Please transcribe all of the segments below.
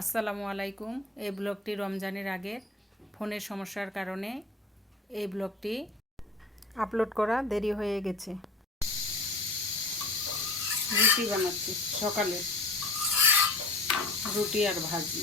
আসসালামু আলাইকুম। এই ব্লগটি রমজানের আগের ফোনের সমস্যার কারণে এই ব্লগটি আপলোড করা দেরি হয়ে গেছে। রুটি বানাচ্ছি সকালে, রুটি আর ভাজি।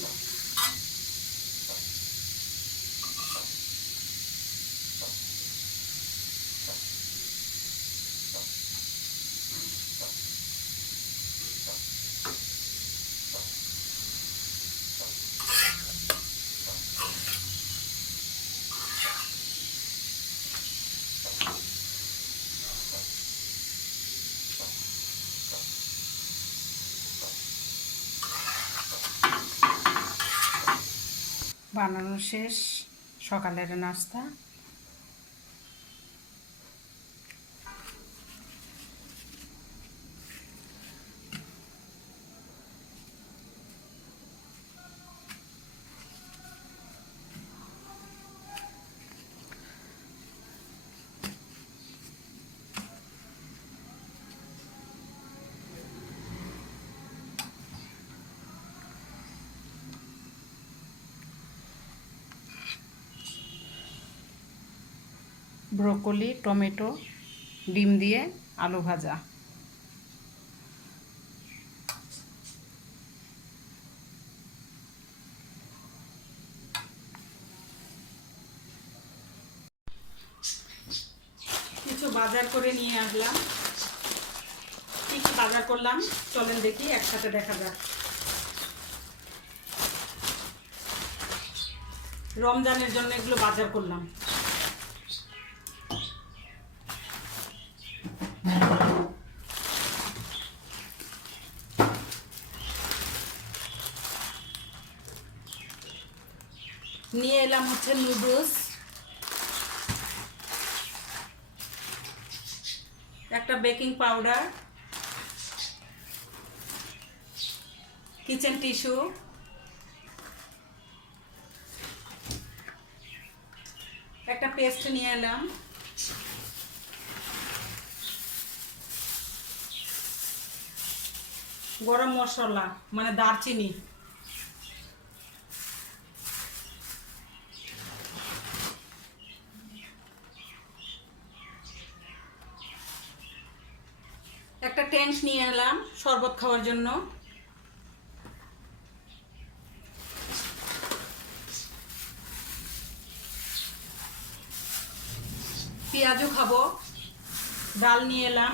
বানানো শেষ সকালের নাস্তা। ব্রোকলি, টমেটো, ডিম দিয়ে আলু ভাজা। কিছু বাজার করে নিয়ে আসলাম। কি কি বাজার করলাম চলেন দেখি, একসাথে দেখা যাক। রমজানের জন্য এগুলো বাজার করলাম। নিয়ে এলাম হচ্ছে নুডলস, একটা বেকিং পাউডার, কিচেন টিস্যু, একটা পেস্ট নিয়ে এলাম, গরম মশলা মানে দারচিনি, একটা ট্যাঙ্ক নিয়ে এলাম শরবত খাওয়ার জন্য, পেঁয়াজও খাবো, ডাল নিয়ে এলাম,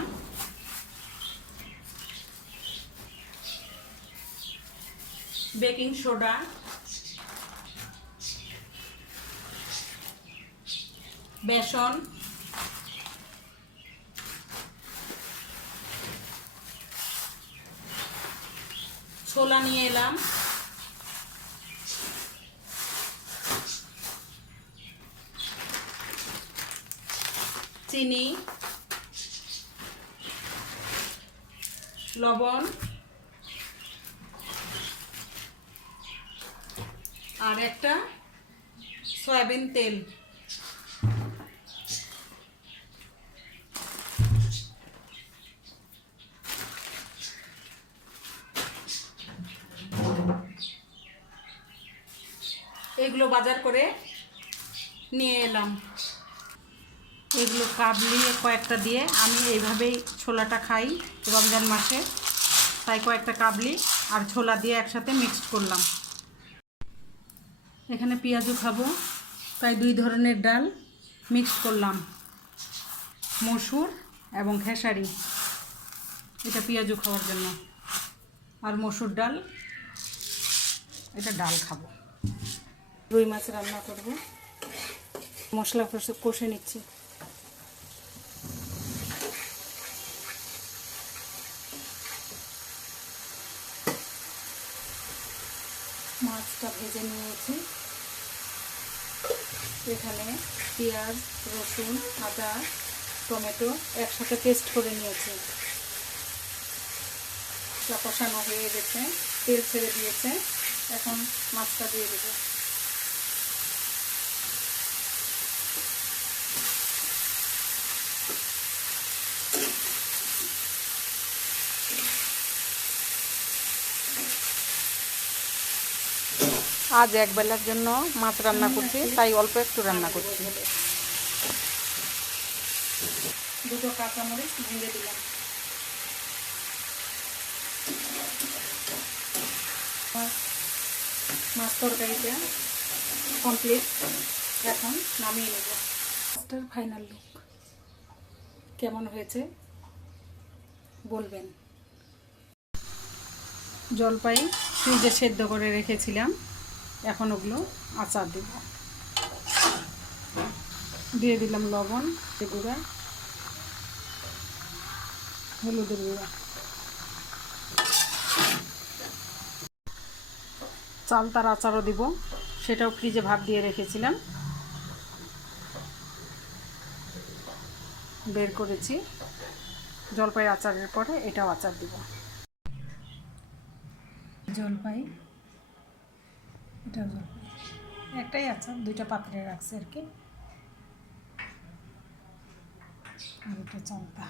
বেকিং সোডা, বেসন, ছোলা নিয়ে এলাম, চিনি, লবণ আর একটা সয়াবিন তেল। এগুলো বাজার করে নিয়ে এলাম। এগুলো কাবলি কয়েকটা দিয়ে, আমি এইভাবেই ছোলাটা খাই রমজান মাসে, তাই কয়েকটা কাবলি আর ছোলা দিয়ে একসাথে মিক্সড করলাম। এখানে পেঁয়াজও খাবো, তাই দুই ধরনের ডাল মিক্সড করলাম, মসুর এবং খেসারি, এটা পেঁয়াজও খাওয়ার জন্য, আর মসুর ডাল, এটা ডাল খাবো। রুই মাছ রান্না করব, মশলা কষে নিচ্ছি। মাছটা ভেজে নিয়েছি, এখানে পেঁয়াজ, রসুন, আদা, টমেটো একসাথে পেস্ট করে নিয়েছি। কষানো হয়ে গেছে, তেল ছেড়ে দিয়েছে, এখন মাছটা দিয়ে দেবো। আজ এক বেলার জন্য মাছ রান্না করছি, তাই অল্প একটু রান্না করছি। দুটো কাঁচামরিচ ভেঙে দিলাম। মাছ তরকারিটা কমপ্লিট, এখন নামিয়ে নেব। মাছটার ফাইনাল লুক কেমন হয়েছে বলবেন। জলপাই ফ্রিজে সেদ্ধ করে রেখেছিলাম, এখন ওগুলো আচার দেব। দিয়ে দিলাম লবণ, গুঁড়া, হলুদের গুঁড়া, চালতার আচারও দিব, সেটাও ফ্রিজে ভাপ দিয়ে রেখেছিলাম, বের করেছি। জলপাই আচারের পরে এটাও আচার দিব। জলপাই, এটাও জলপাই, একটাই আচার, দুইটা পাত্রে রাখছে আর কি। আর এটা চালতা।